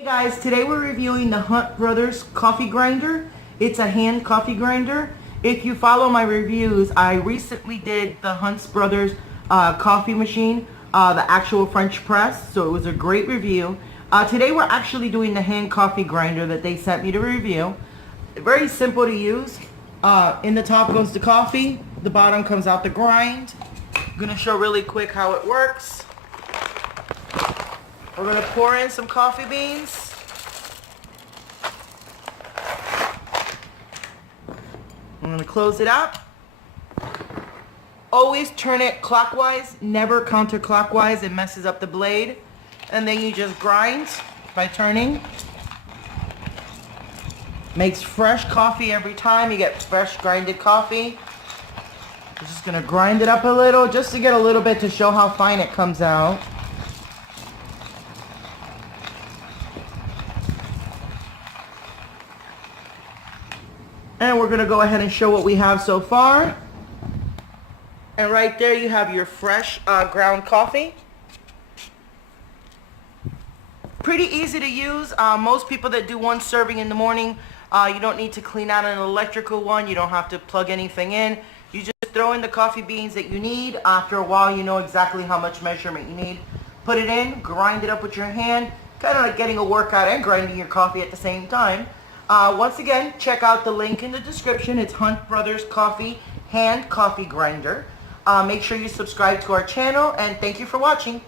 Hey guys, today we're reviewing the Hunt Brothers coffee grinder. It's a hand coffee grinder. If you follow my reviews, I recently did the Hunt Brothers coffee machine, the actual French press, so it was a great review. Today we're actually doing the hand coffee grinder that they sent me to review. Very simple to use. In the top goes the coffee, the bottom comes out the grind. I'm going to show really quick how it works. We're going to pour in some coffee beans. I'm going to close it up. Always turn it clockwise, never counterclockwise. It messes up the blade. And then you just grind by turning. Makes fresh coffee every time. You get fresh grinded coffee. I'm just going to grind it up a little just to get a little bit to show how fine it comes out. And we're going to go ahead and show what we have so far. And right there you have your fresh ground coffee. Pretty easy to use. Most people that do one serving in the morning, you don't need to clean out an electrical one. You don't have to plug anything in. You just throw in the coffee beans that you need. After a while you know exactly how much measurement you need. Put it in, grind it up with your hand. Kind of like getting a workout and grinding your coffee at the same time. Once again, check out the link in the description. It's Hunt Brothers Coffee Hand Coffee Grinder. Make sure you subscribe to our channel, and thank you for watching.